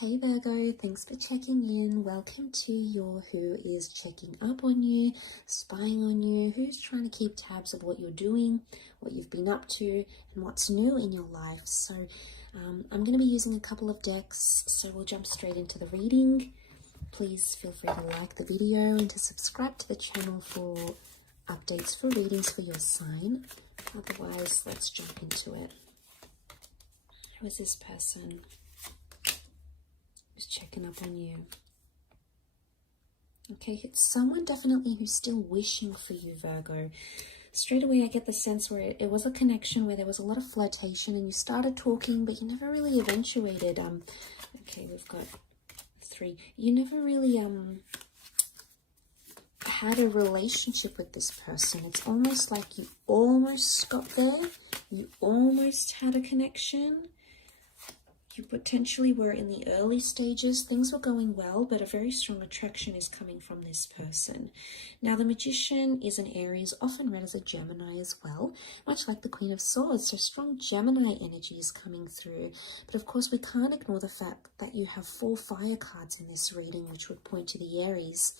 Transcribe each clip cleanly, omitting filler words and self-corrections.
Hey Virgo, thanks for checking in. Welcome to your who is checking up on you, spying on you, who's trying to keep tabs of what you're doing, what you've been up to, and what's new in your life. So I'm going to be using a couple of decks, so we'll jump straight into the reading. Please feel free to like the video and to subscribe to the channel for updates for readings for your sign. Otherwise, let's jump into it. Who is this person? Checking up on you? Okay, it's someone definitely who's still wishing for you, Virgo. Straight away I get the sense where it was a connection where there was a lot of flirtation and you started talking, but you never really eventuated. Okay, we've got 3. You never really had a relationship with this person. It's almost like you almost got there, you almost had a connection. You potentially were in the early stages, things were going well, but a very strong attraction is coming from this person. Now, the Magician is an Aries, often read as a Gemini as well, much like the Queen of Swords, so strong Gemini energy is coming through. But of course, we can't ignore the fact that you have 4 fire cards in this reading, which would point to the Aries,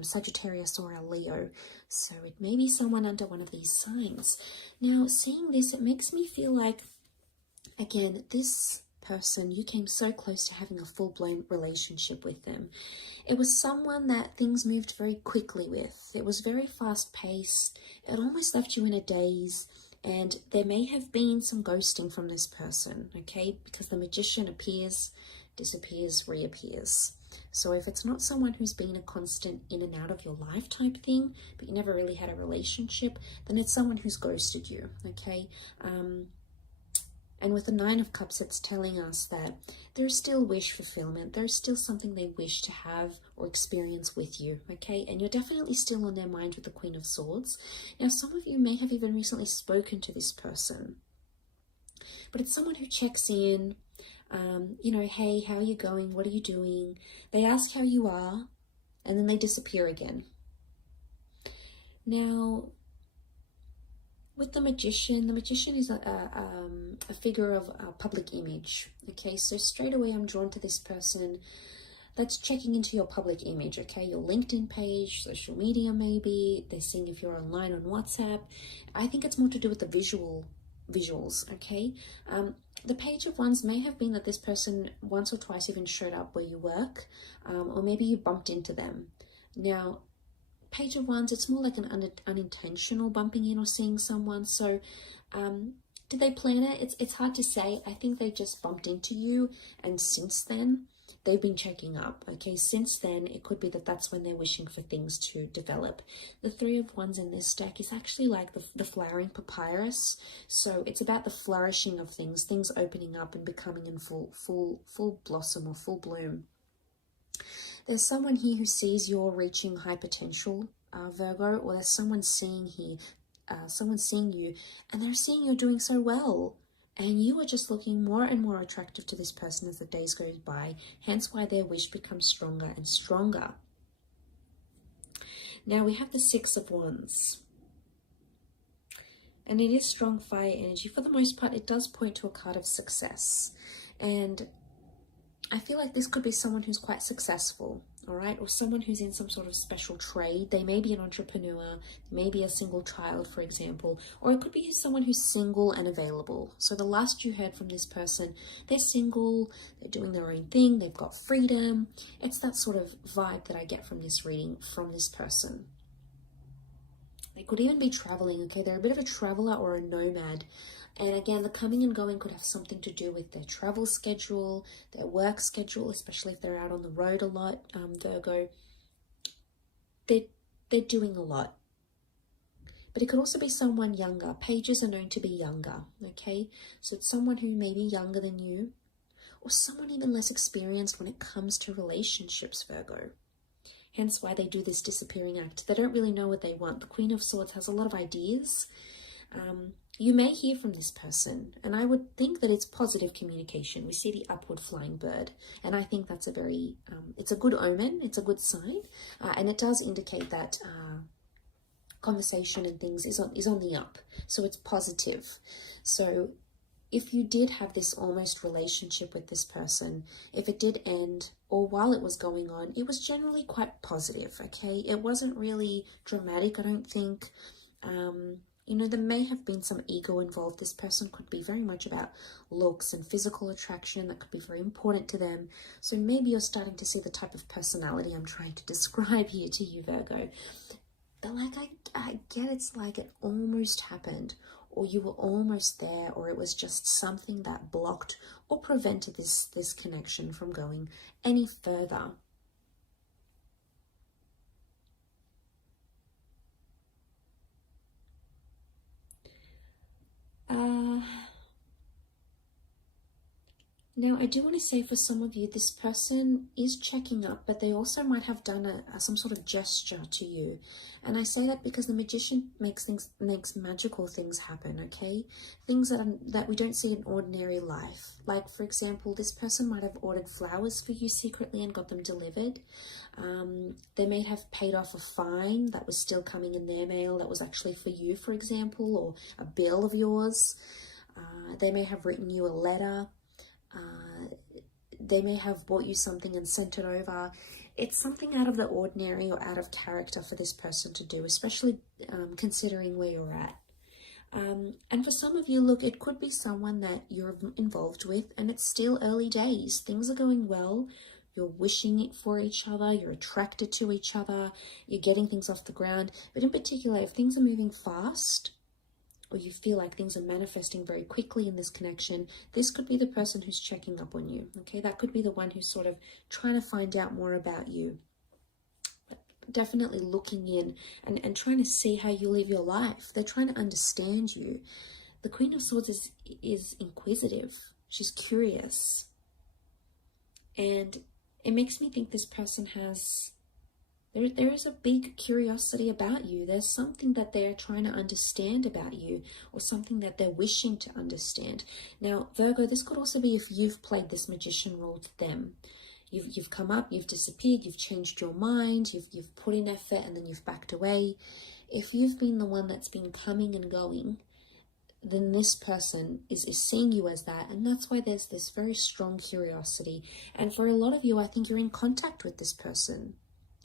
Sagittarius or a Leo. So it may be someone under one of these signs. Now, seeing this, it makes me feel like, again, this person, you came so close to having a full-blown relationship with them. It was someone that things moved very quickly with. It was very fast-paced. It almost left you in a daze, and there may have been some ghosting from this person, okay? Because the Magician appears, disappears, reappears. So if it's not someone who's been a constant in and out of your life type thing, but you never really had a relationship, then it's someone who's ghosted you, okay? And with the 9 of Cups, it's telling us that there's still wish fulfillment. There's still something they wish to have or experience with you, okay? And you're definitely still on their mind with the Queen of Swords. Now, some of you may have even recently spoken to this person. But it's someone who checks in, you know, hey, how are you going? What are you doing? They ask how you are, and then they disappear again. Now, with the Magician is a figure of a public image, okay? So straight away I'm drawn to this person that's checking into your public image, okay? Your LinkedIn page, social media maybe, they're seeing if you're online on WhatsApp. I think it's more to do with the visuals, okay? The Page of Wands may have been that this person once or twice even showed up where you work, or maybe you bumped into them. Now, Page of Wands, it's more like an unintentional bumping in or seeing someone. So did they plan it? It's hard to say. I think they just bumped into you, and since then they've been checking up, okay? Since then it could be that that's when they're wishing for things to develop. The 3 of Wands in this deck is actually like the flowering papyrus. So it's about the flourishing of things opening up and becoming in full blossom or full bloom. There's someone here who sees you're reaching high potential, Virgo, or there's someone seeing you, and they're seeing you're doing so well. And you are just looking more and more attractive to this person as the days go by, hence why their wish becomes stronger and stronger. Now we have the 6 of Wands. And it is strong fire energy. For the most part, it does point to a card of success. And I feel like this could be someone who's quite successful, all right? Or someone who's in some sort of special trade. They may be an entrepreneur, maybe a single child, for example. Or it could be someone who's single and available. So the last you heard from this person, they're single, they're doing their own thing, they've got freedom. It's that sort of vibe that I get from this reading from this person. They could even be traveling, okay? They're a bit of a traveler or a nomad. And again, the coming and going could have something to do with their travel schedule, their work schedule, especially if they're out on the road a lot, Virgo. They're doing a lot. But it could also be someone younger. Pages are known to be younger, okay? So it's someone who may be younger than you, or someone even less experienced when it comes to relationships, Virgo. Hence why they do this disappearing act. They don't really know what they want. The Queen of Swords has a lot of ideas. You may hear from this person, and I would think that it's positive communication. We see the upward flying bird, and I think that's a very, it's a good omen, it's a good sign, and it does indicate that conversation and things is on the up, so it's positive. So if you did have this almost relationship with this person, if it did end, or while it was going on, it was generally quite positive, okay? It wasn't really dramatic, I don't think. You know, there may have been some ego involved. This person could be very much about looks and physical attraction. That could be very important to them. So maybe you're starting to see the type of personality I'm trying to describe here to you, Virgo. But like, I get it's like it almost happened, or you were almost there, or it was just something that blocked or prevented this connection from going any further. Now, I do want to say for some of you, this person is checking up, but they also might have done some sort of gesture to you. And I say that because the magician makes magical things happen, okay? Things that we don't see in ordinary life. Like, for example, this person might have ordered flowers for you secretly and got them delivered. They may have paid off a fine that was still coming in their mail that was actually for you, for example, or a bill of yours. They may have written you a letter. They may have bought you something and sent it over. It's something out of the ordinary or out of character for this person to do, especially considering where you're at. And for some of you, look, it could be someone that you're involved with and it's still early days. Things are going well. You're wishing it for each other. You're attracted to each other. You're getting things off the ground. But in particular, if things are moving fast, or you feel like things are manifesting very quickly in this connection, this could be the person who's checking up on you, okay? That could be the one who's sort of trying to find out more about you. But definitely looking in and trying to see how you live your life. They're trying to understand you. The Queen of Swords is inquisitive. She's curious. And it makes me think this person has... There is a big curiosity about you. There's something that they're trying to understand about you, or something that they're wishing to understand. Now, Virgo, this could also be if you've played this magician role to them. You've come up, you've disappeared, you've changed your mind, you've put in effort and then you've backed away. If you've been the one that's been coming and going, then this person is seeing you as that, and that's why there's this very strong curiosity. And for a lot of you, I think you're in contact with this person.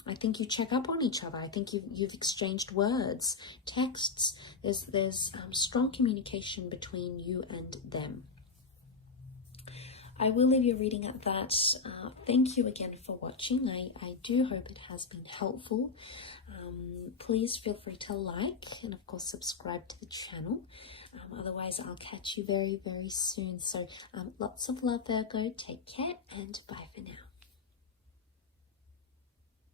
I think you check up on each other. I think you've exchanged words, texts. There's strong communication between you and them. I will leave your reading at that. Thank you again for watching. I do hope it has been helpful. Please feel free to like and of course subscribe to the channel. Otherwise, I'll catch you very, very soon. So lots of love, Virgo. Take care and bye for now.